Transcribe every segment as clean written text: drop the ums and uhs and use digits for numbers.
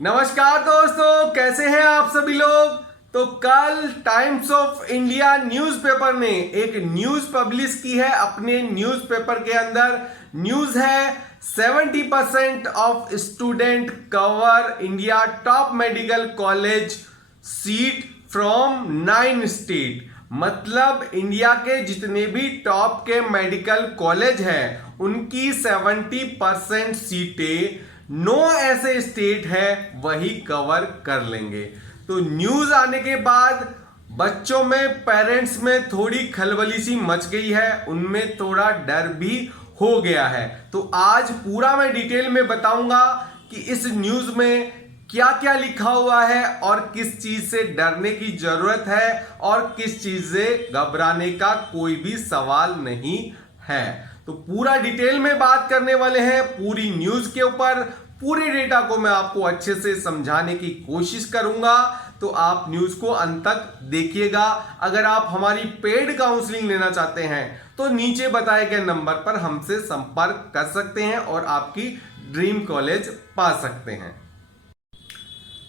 नमस्कार दोस्तों, कैसे हैं आप सभी लोग। तो कल टाइम्स ऑफ इंडिया न्यूज़पेपर ने एक न्यूज पब्लिश की है। अपने न्यूज़पेपर के अंदर न्यूज है 70% of student cover India top medical college seat from 9 state. मतलब इंडिया के जितने भी टॉप के मेडिकल कॉलेज हैं उनकी 70% सीटें 9 ऐसे स्टेट है वही कवर कर लेंगे। तो न्यूज आने के बाद बच्चों में, पेरेंट्स में थोड़ी खलबली सी मच गई है, उनमें थोड़ा डर भी हो गया है। तो आज पूरा मैं डिटेल में बताऊंगा कि इस न्यूज में क्या क्या लिखा हुआ है और किस चीज से डरने की जरूरत है और किस चीज से घबराने का कोई भी सवाल नहीं है। तो पूरा डिटेल में बात करने वाले हैं पूरी न्यूज के ऊपर। पूरे डेटा को मैं आपको अच्छे से समझाने की कोशिश करूंगा, तो आप न्यूज को अंत तक देखिएगा। अगर आप हमारी पेड काउंसलिंग लेना चाहते हैं तो नीचे बताए गए नंबर पर हमसे संपर्क कर सकते हैं और आपकी ड्रीम कॉलेज पा सकते हैं।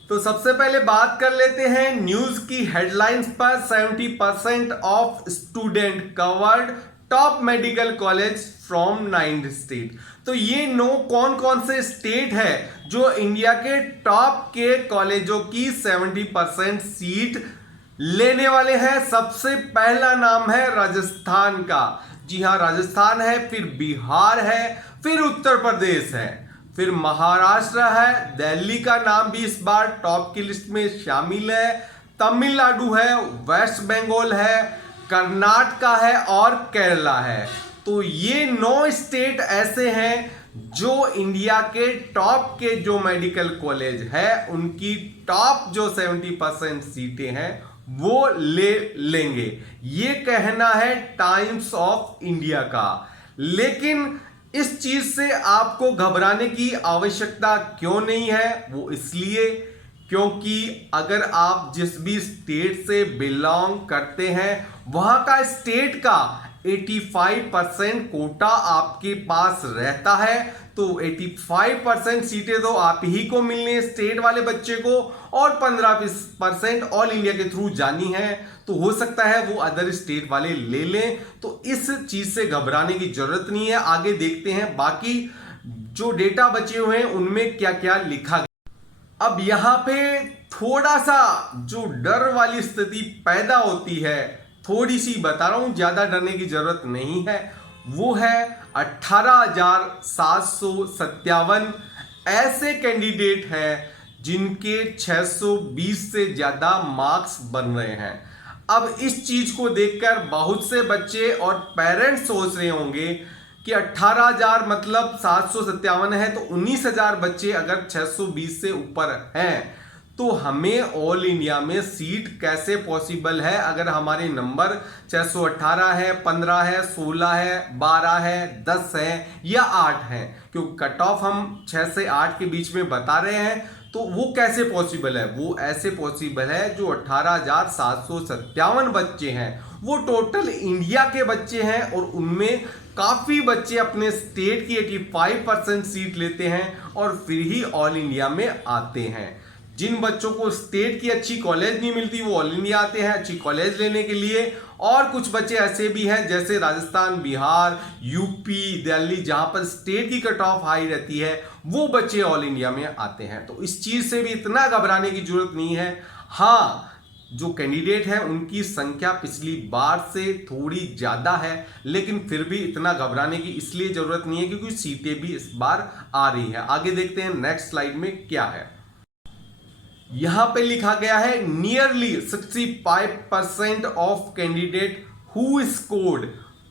तो सबसे पहले बात कर लेते हैं न्यूज की हेडलाइंस पर। 70% of student covered top medical college from 9 state. तो ये 9 कौन कौन से स्टेट है जो इंडिया के टॉप के कॉलेजों की 70% सीट लेने वाले हैं। सबसे पहला नाम है राजस्थान का। जी हां, राजस्थान है, फिर बिहार है, फिर उत्तर प्रदेश है, फिर महाराष्ट्र है, दिल्ली का नाम भी इस बार टॉप की लिस्ट में शामिल है, तमिलनाडु है, वेस्ट बंगाल है, कर्नाटका है और केरला है। तो ये 9 स्टेट ऐसे हैं जो इंडिया के टॉप के जो मेडिकल कॉलेज है उनकी टॉप जो 70% सीटें हैं वो ले लेंगे। ये कहना है टाइम्स ऑफ इंडिया का। लेकिन इस चीज से आपको घबराने की आवश्यकता क्यों नहीं है? वो इसलिए क्योंकि अगर आप जिस भी स्टेट से बिलोंग करते हैं वहां का स्टेट का 85% कोटा आपके पास रहता है। तो 85% सीटें तो आप ही को मिलने स्टेट वाले बच्चे को, और 15% ऑल इंडिया के थ्रू जानी है। तो हो सकता है वो अदर स्टेट वाले ले लें। तो इस चीज से घबराने की जरूरत नहीं है। आगे देखते हैं बाकी जो डेटा बचे हुए हैं उनमें क्या क्या लिखा गया। अब यहां पे थोड़ा सा जो डर वाली स्थिति पैदा होती है, थोड़ी सी बता रहा हूं, ज्यादा डरने की जरूरत नहीं है। वो है 18,757 ऐसे कैंडिडेट हैं जिनके 620 से ज्यादा मार्क्स बन रहे हैं। अब इस चीज को देखकर बहुत से बच्चे और पेरेंट्स सोच रहे होंगे कि 18,000 मतलब 757 है, तो 19,000 बच्चे अगर 620 से ऊपर हैं तो हमें ऑल इंडिया में सीट कैसे पॉसिबल है अगर हमारे नंबर 618 है, 15 है, 16 है, 12 है, 10 है या 8 है। क्योंकि कट ऑफ हम 6 से 8 के बीच में बता रहे हैं। तो वो कैसे पॉसिबल है? वो ऐसे पॉसिबल है जो 18,757 बच्चे हैं वो टोटल इंडिया के बच्चे हैं और उनमें काफी बच्चे अपने स्टेट की 85% सीट लेते हैं और फिर ही ऑल इंडिया में आते हैं। जिन बच्चों को स्टेट की अच्छी कॉलेज नहीं मिलती वो ऑल इंडिया आते हैं अच्छी कॉलेज लेने के लिए। और कुछ बच्चे ऐसे भी हैं जैसे राजस्थान, बिहार, यूपी, दिल्ली, जहां पर स्टेट की कट ऑफ हाई रहती है वो बच्चे ऑल इंडिया में आते हैं। तो इस चीज से भी इतना घबराने की जरूरत नहीं है। हाँ, जो कैंडिडेट हैं उनकी संख्या पिछली बार से थोड़ी ज्यादा है, लेकिन फिर भी इतना घबराने की इसलिए जरूरत नहीं है क्योंकि सीटें भी इस बार आ रही है। आगे देखते हैं नेक्स्ट स्लाइड में क्या है। यहां पे लिखा गया है nearly 65% of candidate who scored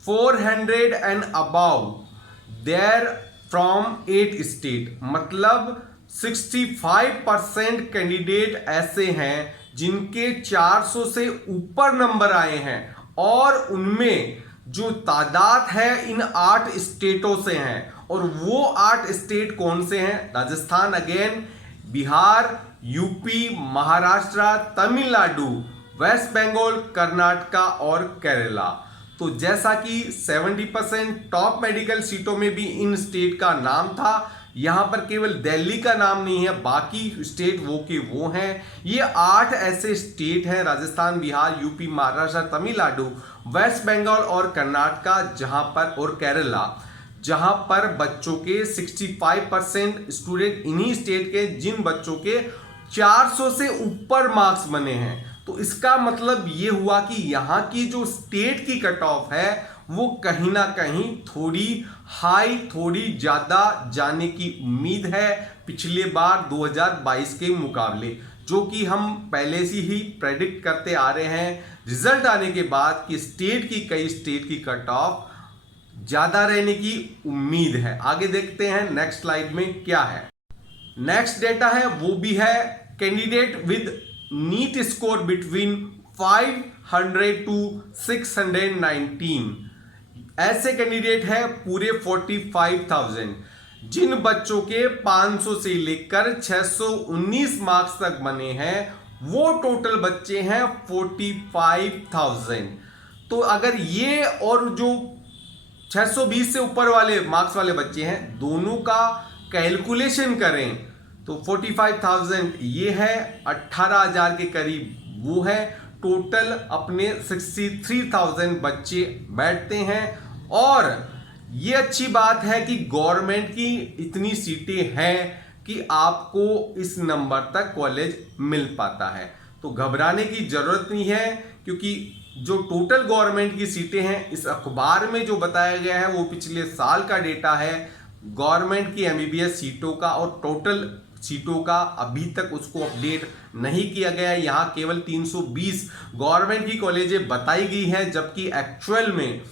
400 and above there from 8 state. मतलब 65% कैंडिडेट ऐसे हैं जिनके 400 से ऊपर नंबर आए हैं और उनमें जो तादाद है इन 8 स्टेटों से हैं। और वो 8 स्टेट कौन से हैं? राजस्थान अगेन, बिहार, यूपी, महाराष्ट्र, तमिलनाडु, वेस्ट बंगाल, कर्नाटका और केरला। तो जैसा कि 70% टॉप मेडिकल सीटों में भी इन स्टेट का नाम था, यहाँ पर केवल दिल्ली का नाम नहीं है, बाकी स्टेट वो के वो हैं। ये 8 ऐसे स्टेट हैं, राजस्थान, बिहार, यूपी, महाराष्ट्र, तमिलनाडु, वेस्ट बंगाल और कर्नाटक, जहां पर, और केरला, जहां पर बच्चों के 65% स्टूडेंट इन्हीं स्टेट के, जिन बच्चों के 400 से ऊपर मार्क्स बने हैं। तो इसका मतलब ये हुआ कि यहाँ की जो स्टेट की कट ऑफ है वो कहीं ना कहीं थोड़ी हाई, थोड़ी ज्यादा जाने की उम्मीद है पिछले बार 2022 के मुकाबले, जो कि हम पहले से ही प्रेडिक्ट करते आ रहे हैं रिजल्ट आने के बाद कि कई स्टेट की कट ऑफ ज्यादा रहने की उम्मीद है। आगे देखते हैं नेक्स्ट स्लाइड में क्या है। नेक्स्ट डेटा है वो भी है candidate with NEET score between 500 to 619। ऐसे कैंडिडेट है पूरे 45,000, जिन बच्चों के 500 से लेकर 619 मार्क्स तक बने हैं, वो टोटल बच्चे हैं 45,000। तो अगर ये और जो 620 से ऊपर वाले मार्क्स वाले बच्चे हैं, दोनों का कैलकुलेशन करें तो 45,000 ये है, 18,000 के करीब वो है, टोटल अपने 63,000 बच्चे बैठते हैं। और ये अच्छी बात है कि गवर्नमेंट की इतनी सीटें हैं कि आपको इस नंबर तक कॉलेज मिल पाता है, तो घबराने की जरूरत नहीं है, क्योंकि जो टोटल गवर्नमेंट की सीटें हैं, इस अखबार में जो बताया गया है वो पिछले साल का डेटा है गवर्नमेंट की एमबीबीएस सीटों का, और टोटल सीटों का अभी तक उसको अपडेट नहीं किया गया है। यहाँ केवल 320 गवर्नमेंट की कॉलेजें बताई गई है, जबकि एक्चुअल में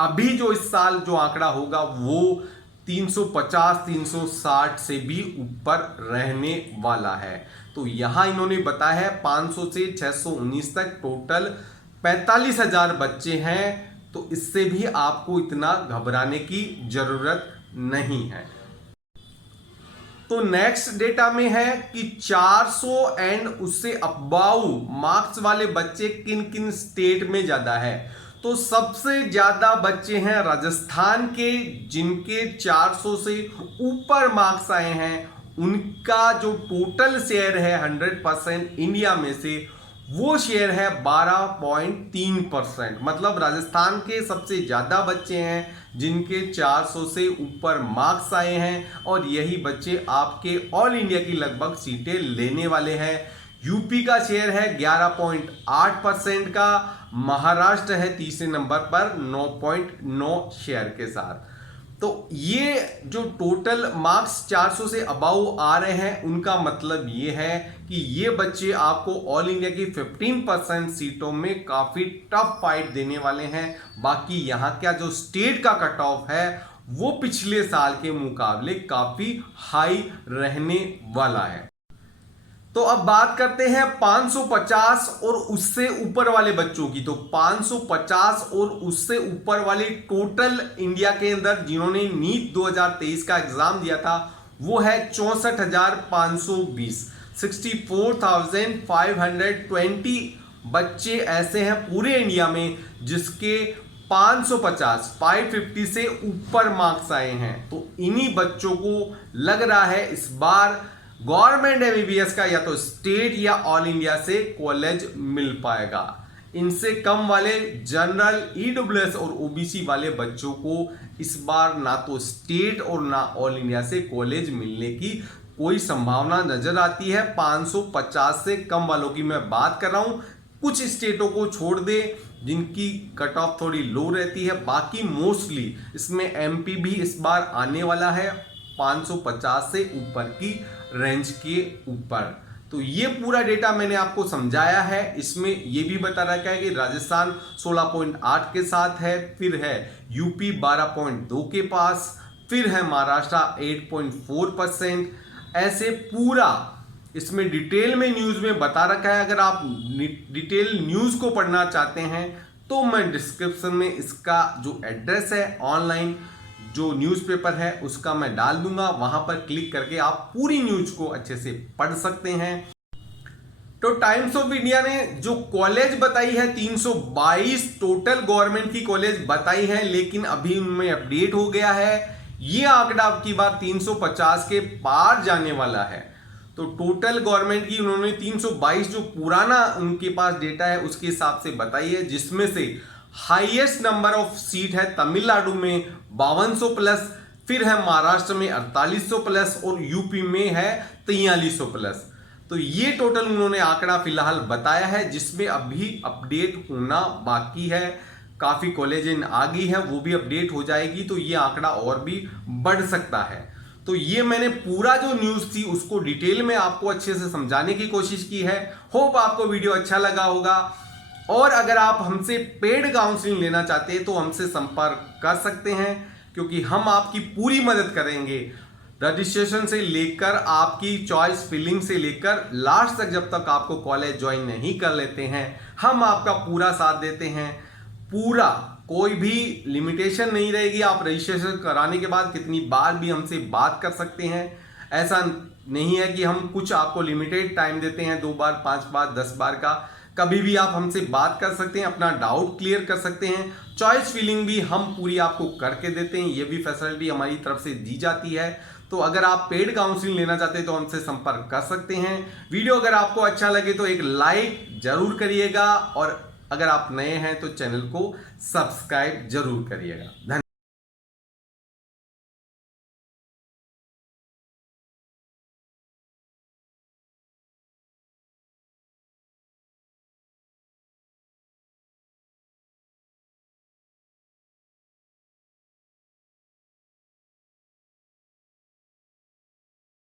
अभी जो इस साल जो आंकड़ा होगा वो 350-360 से भी ऊपर रहने वाला है। तो यहां इन्होंने बताया है 500 से 619 तक टोटल 45,000 बच्चे हैं, तो इससे भी आपको इतना घबराने की जरूरत नहीं है। तो नेक्स्ट डेटा में है कि 400 एंड उससे अबाउ मार्क्स वाले बच्चे किन किन स्टेट में ज्यादा है। तो सबसे ज्यादा बच्चे हैं राजस्थान के, जिनके 400 से ऊपर मार्क्स आए हैं। उनका जो टोटल शेयर है 100% इंडिया में से, वो शेयर है 12.3%। मतलब राजस्थान के सबसे ज्यादा बच्चे हैं जिनके 400 से ऊपर मार्क्स आए हैं, और यही बच्चे आपके ऑल इंडिया की लगभग सीटें लेने वाले हैं। यूपी का शेयर है 11.8% का, महाराष्ट्र है तीसरे नंबर पर 9.9 शेयर के साथ। तो ये जो टोटल मार्क्स 400 से अबाउ आ रहे हैं, उनका मतलब ये है कि ये बच्चे आपको ऑल इंडिया की 15% सीटों में काफी टफ फाइट देने वाले हैं। बाकी यहाँ का जो स्टेट का कट ऑफ है वो पिछले साल के मुकाबले काफी हाई रहने वाला है। तो अब बात करते हैं 550 और उससे ऊपर वाले बच्चों की। तो 550 और उससे ऊपर वाले टोटल इंडिया के अंदर जिन्होंने नीट 2023 का एग्जाम दिया था वो है 64,520, 64,520 बच्चे ऐसे हैं पूरे इंडिया में जिसके 550 से ऊपर मार्क्स आए हैं। तो इन्हीं बच्चों को लग रहा है इस बार गवर्नमेंट एमबीबीएस का या तो स्टेट या ऑल इंडिया से कॉलेज मिल पाएगा। इनसे कम वाले जनरल, ईडब्ल्यूएस और ओबीसी वाले बच्चों को इस बार ना तो स्टेट और ना ऑल इंडिया से कॉलेज मिलने की कोई संभावना नजर आती है। 550 से कम वालों की मैं बात कर रहा हूं, कुछ स्टेटों को छोड़ दे जिनकी कट ऑफ थोड़ी लो रहती है, बाकी मोस्टली इसमें एमपी भी इस बार आने वाला है 550 से ऊपर की रेंज के ऊपर। तो ये पूरा डेटा मैंने आपको समझाया है। इसमें ये भी बता रखा है कि राजस्थान 16.8 के साथ है, फिर है यूपी 12.2 के पास, फिर है महाराष्ट्र 8.4%। ऐसे पूरा इसमें डिटेल में न्यूज में बता रखा है। अगर आप डिटेल न्यूज को पढ़ना चाहते हैं तो मैं डिस्क्रिप्शन में इसका जो एड्रेस है, ऑनलाइन जो न्यूज़पेपर है उसका मैं डाल दूंगा, वहां पर क्लिक करके आप पूरी न्यूज को अच्छे से पढ़ सकते हैं। तो टाइम्स ऑफ इंडिया ने जो कॉलेज बताई है 322 टोटल गवर्नमेंट की कॉलेज बताई है, लेकिन अभी उनमें अपडेट हो गया है ये आंकड़ा अब की बार 350 के पार जाने वाला है। तो टोटल गवर्नमेंट की उन्होंने 322 जो पुराना उनके पास डेटा है उसके हिसाब से बताई है, जिसमें से हाईएस्ट नंबर ऑफ सीट है तमिलनाडु में 5200 प्लस, फिर है महाराष्ट्र में 4800 प्लस और यूपी में है 4300 प्लस। तो ये टोटल उन्होंने आंकड़ा फिलहाल बताया है, जिसमें अभी अपडेट होना बाकी है। काफी कॉलेज आ गई है, वो भी अपडेट हो जाएगी तो ये आंकड़ा और भी बढ़ सकता है। तो ये मैंने पूरा जो न्यूज थी उसको डिटेल में आपको अच्छे से समझाने की कोशिश की है। होप आपको वीडियो अच्छा लगा होगा, और अगर आप हमसे पेड काउंसलिंग लेना चाहते हैं तो हमसे संपर्क कर सकते हैं, क्योंकि हम आपकी पूरी मदद करेंगे। रजिस्ट्रेशन से लेकर आपकी चॉइस फिलिंग से लेकर लास्ट तक, जब तक आपको कॉलेज ज्वाइन नहीं कर लेते हैं हम आपका पूरा साथ देते हैं। पूरा कोई भी लिमिटेशन नहीं रहेगी, आप रजिस्ट्रेशन कराने के बाद कितनी बार भी हमसे बात कर सकते हैं। ऐसा नहीं है कि हम कुछ आपको लिमिटेड टाइम देते हैं, 2 बार 5 बार 10 बार का। कभी भी आप हमसे बात कर सकते हैं, अपना डाउट क्लियर कर सकते हैं। चॉइस फिलिंग भी हम पूरी आपको करके देते हैं, ये भी फैसिलिटी हमारी तरफ से दी जाती है। तो अगर आप पेड काउंसलिंग लेना चाहते हैं तो हमसे संपर्क कर सकते हैं। वीडियो अगर आपको अच्छा लगे तो एक लाइक जरूर करिएगा, और अगर आप नए हैं तो चैनल को सब्सक्राइब जरूर करिएगा। धन्यवाद।